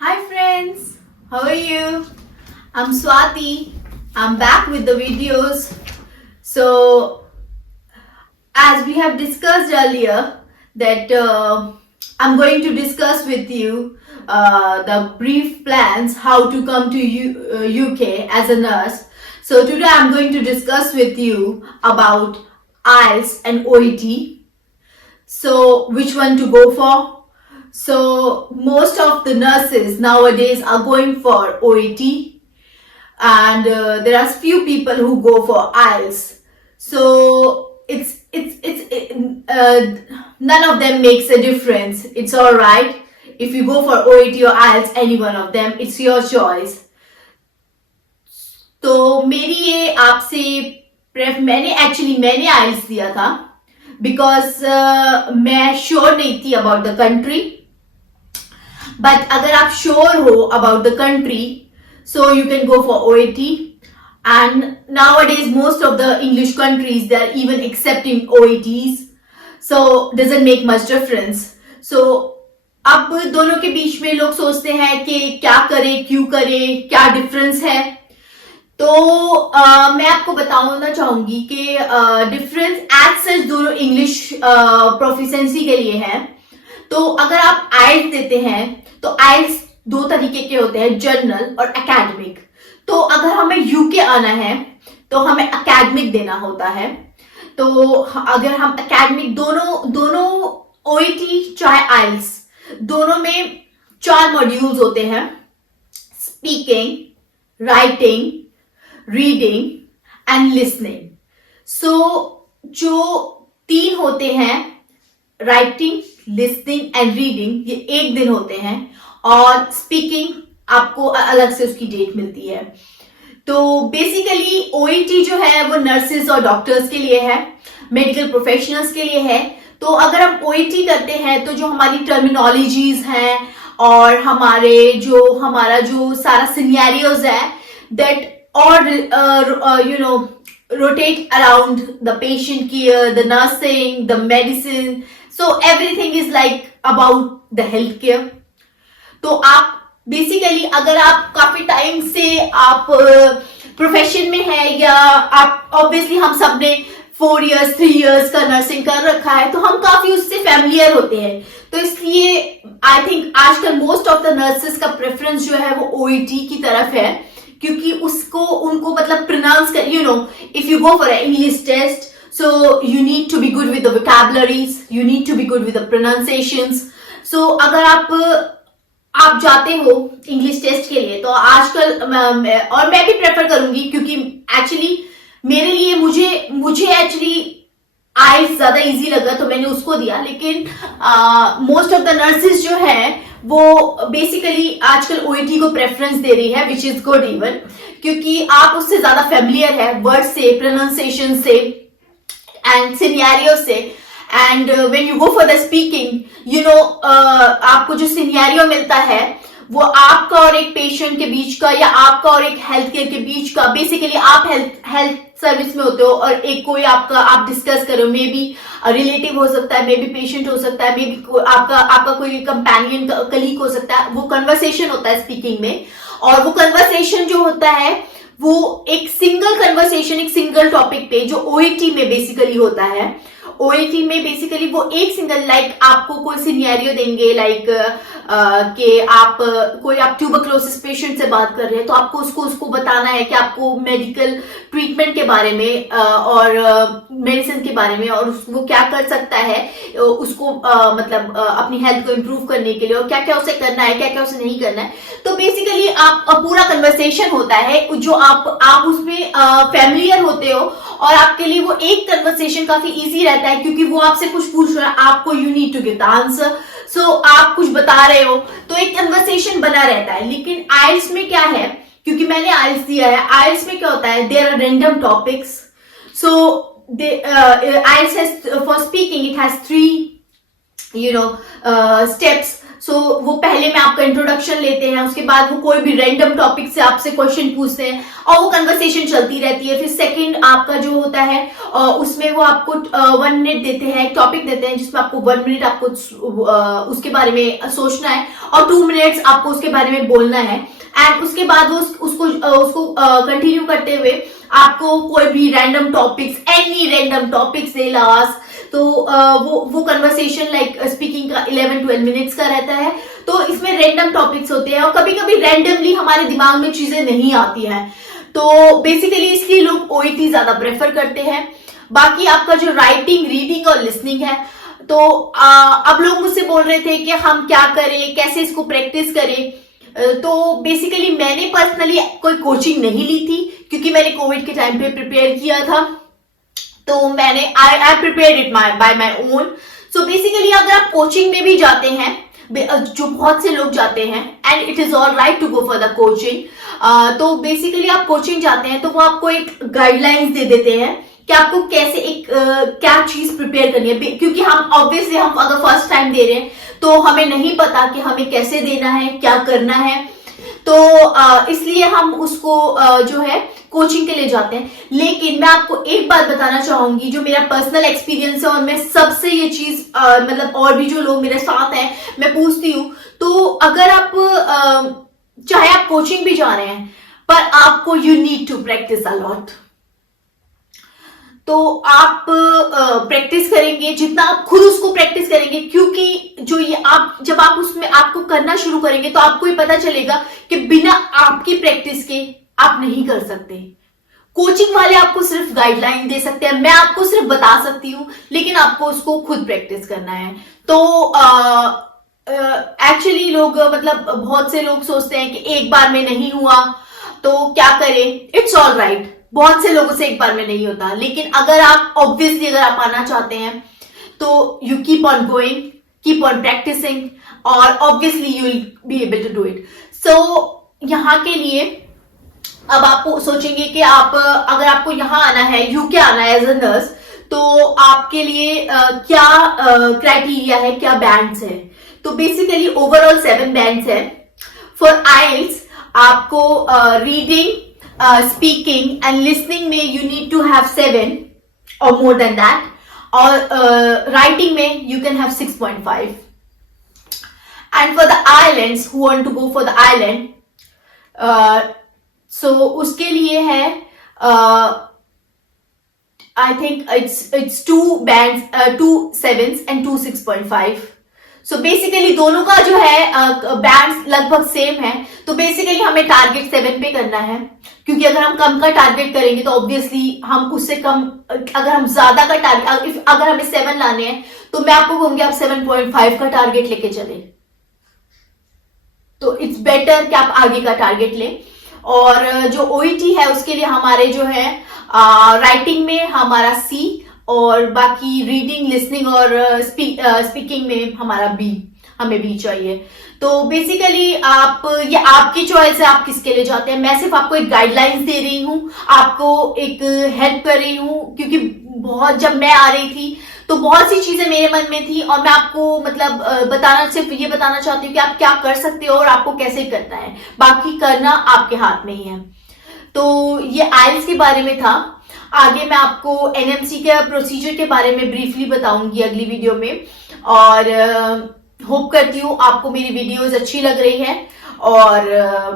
Hi friends, how are you? I'm Swati. I'm back with the videos. So, as we have discussed earlier, that I'm going to discuss with you the brief plans how to come to UK as a nurse. So, today I'm going to discuss with you about IELTS and OET. So, which one to go for? So, most of the nurses nowadays are going for OET, and there are few people who go for IELTS. So, none of them makes a difference. It's all right if you go for OET or IELTS, any one of them. It's your choice. तो मेरी ये आपसे मैंने IELTS दिया था because मैं sure नहीं थी अबाउट द कंट्री. बट अगर आप श्योर हो about the country, so you can go for OET. And nowadays most of the English countries, they are even accepting OETs, so doesn't make much difference. So अब दोनों के बीच में लोग सोचते हैं कि क्या करें, क्यों करें, क्या डिफरेंस है. तो मैं आपको बताना चाहूंगी कि डिफरेंस एज सच दोनों इंग्लिश प्रोफिशिएंसी के लिए है. तो अगर आप आइल्स देते हैं तो आइल्स दो तरीके के होते हैं, जनरल और एकेडमिक. तो अगर हमें यूके आना है तो हमें एकेडमिक देना होता है. तो अगर हम एकेडमिक दोनों ओईटी चाहे आइल्स, दोनों में 4 मॉड्यूल्स होते हैं: speaking, writing, reading and listening. So जो 3 होते हैं, राइटिंग, लिसनिंग एंड रीडिंग, ये एक दिन होते हैं, और स्पीकिंग आपको अलग से उसकी डेट मिलती है. तो बेसिकली ओईटी जो है वो नर्सेस और डॉक्टर्स के लिए है, मेडिकल प्रोफेशनल्स के लिए है. तो अगर हम ओईटी करते हैं तो जो हमारी टर्मिनोलॉजीज हैं और हमारा जो सारा सिनेरियोज है, दैट और rotate around the patient care, the nursing, the medicine. So everything is like about the healthcare. तो आप बेसिकली अगर आप काफी टाइम से आप प्रोफेशन में है, या आप ऑब्वियसली हम सब ने 4 years 3 years का नर्सिंग कर रखा है, तो हम काफी उससे फैमिलियर होते हैं. तो इसलिए आई थिंक आजकल मोस्ट ऑफ द नर्सेस का प्रेफरेंस जो है वो ओईटी की तरफ है, क्योंकि उनको मतलब प्रोनाउंस कर, if you go for English test, so you need to be good with the vocabularies, you need to be good with the pronunciations. So अगर आप जाते हो इंग्लिश टेस्ट के लिए, तो आजकल और मैं भी प्रेफर करूंगी, क्योंकि एक्चुअली मेरे लिए मुझे एक्चुअली आइल्स ज्यादा इजी लगा तो मैंने उसको दिया. लेकिन मोस्ट ऑफ द नर्सेस जो है वो बेसिकली आजकल ओईटी को प्रेफरेंस दे रही है, विच इज गुड इवन, क्योंकि आप उससे ज्यादा फेमिलियर है, वर्ड से, प्रोनाउंसिएशन से एंड सिनेरियो से. And when you go for the speaking, आपको जो सिनेरियो मिलता है वो आपका और एक पेशेंट के बीच का, या आपका और एक हेल्थ केयर के बीच का. बेसिकली आप हेल्थ सर्विस में होते हो और एक कोई आप डिस्कस करो, मे बी रिलेटिव हो सकता है, मे बी पेशेंट हो सकता है, मे बी आपका कोई कंपेनियन कलीग हो सकता है. वो कन्वर्सेशन होता है स्पीकिंग में, और वो कन्वर्सेशन जो होता है वो एक सिंगल कन्वर्सेशन, एक सिंगल टॉपिक पे, जो ओईटी में बेसिकली होता है. ओईटी में बेसिकली वो एक सिंगल, लाइक आपको कोई सिनेरियो देंगे, लाइक कि आप ट्यूबरक्लोसिस पेशेंट से बात कर रहे हैं, तो आपको उसको बताना है कि आपको मेडिकल ट्रीटमेंट के बारे में और मेडिसिन के बारे में, और वो क्या कर सकता है उसको मतलब अपनी हेल्थ को इम्प्रूव करने के लिए, और क्या क्या उसे करना है, क्या क्या उसे नहीं करना है. तो बेसिकली आप पूरा कन्वर्सेशन होता है जो आप उसमें फैमिलियर होते हो, और आपके लिए वो एक कन्वर्सेशन काफी इजी रहता है, क्योंकि वो आपसे कुछ पूछ रहा है, आपको you need to give the answer. So आप कुछ बता रहे हो तो एक कन्वर्सेशन बना रहता है. लेकिन आइल्स में क्या है, क्योंकि मैंने आइल्स दिया है, आइल्स में क्या होता है, there are random topics. So IELTS has, for speaking, it has 3 steps. सो वो पहले में आपका इंट्रोडक्शन लेते हैं, उसके बाद वो कोई भी रैंडम टॉपिक से आपसे क्वेश्चन पूछते हैं और वो कन्वर्सेशन चलती रहती है। फिर सेकंड आपका जो होता है उसमें वो आपको 1 मिनट देते हैं, एक टॉपिक देते हैं जिसमें आपको 1 मिनट आपको उसके बारे में सोचना है और 2 मिनट्स आपको उसके बारे में बोलना है। एंड उसके बाद वो उसको कंटिन्यू करते हुए आपको कोई भी random topics, any random topics दे लास्ट, तो वो कन्वर्सेशन लाइक स्पीकिंग का 11-12 मिनट्स का रहता है। तो इसमें रैंडम टॉपिक्स होते हैं और कभी कभी रैंडमली हमारे दिमाग में चीजें नहीं आती हैं, तो बेसिकली इसलिए लोग ओईटी ज्यादा प्रेफर करते हैं। बाकी आपका जो राइटिंग, रीडिंग और लिसनिंग है, तो अब लोग मुझसे बोल रहे थे कि हम क्या करें, कैसे इसको प्रैक्टिस करें। तो बेसिकली मैंने पर्सनली कोई कोचिंग नहीं ली थी क्योंकि मैंने कोविड के टाइम पे प्रिपेयर किया था, तो मैंने आई prepared it by my own. So basically अगर आप कोचिंग में भी जाते हैं, जो बहुत से लोग जाते हैं, and it is all right to go for the coaching, तो बेसिकली आप कोचिंग जाते हैं तो वो आपको एक गाइडलाइंस दे देते हैं कि आपको कैसे क्या चीज प्रिपेयर करनी है, क्योंकि हम ऑब्वियसली हम अगर फर्स्ट टाइम दे रहे हैं तो हमें नहीं पता कि हमें कैसे देना है, क्या करना है, तो इसलिए हम उसको जो है कोचिंग के लिए जाते हैं। लेकिन मैं आपको एक बात बताना चाहूंगी जो मेरा पर्सनल एक्सपीरियंस है और मैं सबसे ये चीज मतलब और भी जो लोग मेरे साथ हैं मैं पूछती हूँ, तो अगर आप चाहे आप कोचिंग भी जा रहे हैं पर आपको you need to practice a lot. तो आप प्रैक्टिस करेंगे जितना आप खुद उसको प्रैक्टिस करेंगे, क्योंकि जो ये आप जब आप उसमें आपको करना शुरू करेंगे तो आपको ये पता चलेगा कि बिना आपकी प्रैक्टिस के आप नहीं कर सकते। कोचिंग वाले आपको सिर्फ गाइडलाइन दे सकते हैं, मैं आपको सिर्फ बता सकती हूं, लेकिन आपको उसको खुद प्रैक्टिस करना है। तो एक्चुअली लोग मतलब बहुत से लोग सोचते हैं कि एक बार में नहीं हुआ तो क्या करें, इट्स ऑल राइट, बहुत से लोगों से एक बार में नहीं होता, लेकिन अगर आप ऑब्वियसली अगर आप आना चाहते हैं तो you keep on going, keep on practising और obviously you will be able to do it. So यहाँ के लिए अब आप सोचेंगे कि आप अगर आपको यहाँ आना है, यूके आना है एज अ नर्स, तो आपके लिए क्या क्राइटेरिया है, क्या बैंड्स है। तो बेसिकली ओवरऑल 7 बैंड्स है। फॉर आइल्स आपको रीडिंग, स्पीकिंग एंड लिसनिंग में यू नीड टू हैव 7 और मोर देन दैट, और राइटिंग में you can have 6.5। And for the islands who want to go for the island, so उसके लिए है I think it's 2 bands, 2 7s and 2 6.5। So basically दोनों का जो है बैंड्स लगभग सेम है। तो बेसिकली हमें टारगेट 7 पे करना है, क्योंकि अगर हम कम का टारगेट करेंगे तो ऑब्वियसली हम उससे कम, अगर हम ज्यादा का टारगेट, अगर हमें 7 लाने हैं तो मैं आपको कहूंगी आप 7.5 का टारगेट लेके चले, तो इट्स बेटर कि आप आगे का टारगेट लें। और जो ओईटी है उसके लिए हमारे जो है राइटिंग में हमारा C और बाकी रीडिंग, लिसनिंग और स्पीकिंग में हमारा B, हमें B चाहिए। तो बेसिकली आप, ये आपकी चॉइस है आप किसके लिए जाते हैं। मैं सिर्फ आपको एक गाइडलाइंस दे रही हूँ, आपको एक हेल्प कर रही हूँ, क्योंकि जब मैं आ रही थी तो बहुत सी चीजें मेरे मन में थी और मैं आपको मतलब सिर्फ ये बताना चाहती हूँ कि आप क्या कर सकते हो और आपको कैसे करना है, बाकी करना आपके हाथ में ही है। तो ये आइल्स के बारे में था। आगे मैं आपको एनएमसी के प्रोसीजर के बारे में ब्रीफली बताऊंगी अगली वीडियो में, और होप करती हूँ आपको मेरी वीडियोस अच्छी लग रही है। और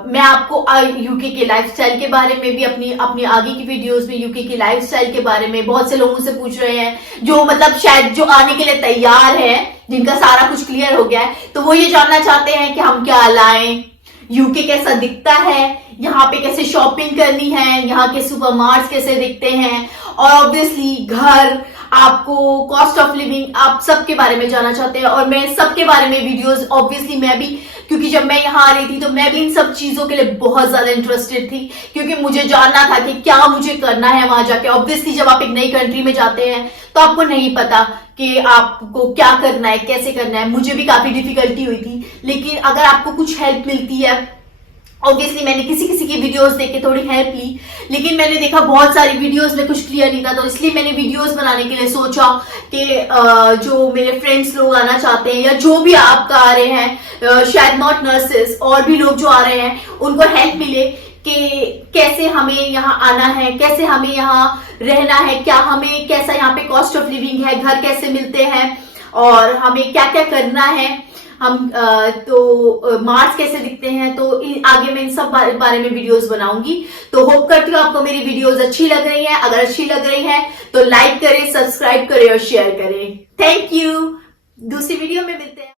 मैं आपको यूके के लाइफस्टाइल के बारे में भी अपनी आगे की वीडियोस में यूके की लाइफस्टाइल के बारे में बहुत से लोगों से पूछ रहे हैं, जो मतलब शायद जो आने के लिए तैयार है, जिनका सारा कुछ क्लियर हो गया है, तो वो ये जानना चाहते हैं कि हम क्या लाएं, यूके कैसा दिखता है, यहाँ पे कैसे शॉपिंग करनी है, यहाँ के सुपरमार्ट्स कैसे दिखते हैं, और ऑब्वियसली घर, आपको कॉस्ट ऑफ लिविंग, आप सबके बारे में जानना चाहते हैं। और मैं सबके बारे में वीडियोस, ऑब्वियसली मैं भी, क्योंकि जब मैं यहाँ आ रही थी तो मैं भी इन सब चीजों के लिए बहुत ज्यादा इंटरेस्टेड थी, क्योंकि मुझे जानना था कि क्या मुझे करना है वहां जाके। ऑब्वियसली जब आप एक नई कंट्री में जाते हैं तो आपको नहीं पता कि आपको क्या करना है, कैसे करना है। मुझे भी काफी डिफिकल्टी हुई थी, लेकिन अगर आपको कुछ हेल्प मिलती है ऑब्वियसली मैंने किसी किसी की वीडियोस देख के थोड़ी हेल्प ली, लेकिन मैंने देखा बहुत सारी वीडियोस में कुछ क्लियर नहीं था, तो इसलिए मैंने वीडियोस बनाने के लिए सोचा कि जो मेरे फ्रेंड्स लोग आना चाहते हैं या जो भी आपका आ रहे हैं, शायद नॉट नर्सेस, और भी लोग जो आ रहे हैं उनको हेल्प मिले कि कैसे हमें यहाँ आना है, कैसे हमें यहाँ रहना है, क्या हमें कैसा यहाँ पे कॉस्ट ऑफ लिविंग है, घर कैसे मिलते हैं और हमें क्या क्या करना है, हम तो मार्स कैसे दिखते हैं। तो आगे मैं इन सब बारे में वीडियोस बनाऊंगी। तो होप करती हूँ आपको मेरी वीडियोस अच्छी लग रही है। अगर अच्छी लग रही है तो लाइक करें, सब्सक्राइब करें और शेयर करें। Thank you. दूसरी वीडियो में मिलते हैं।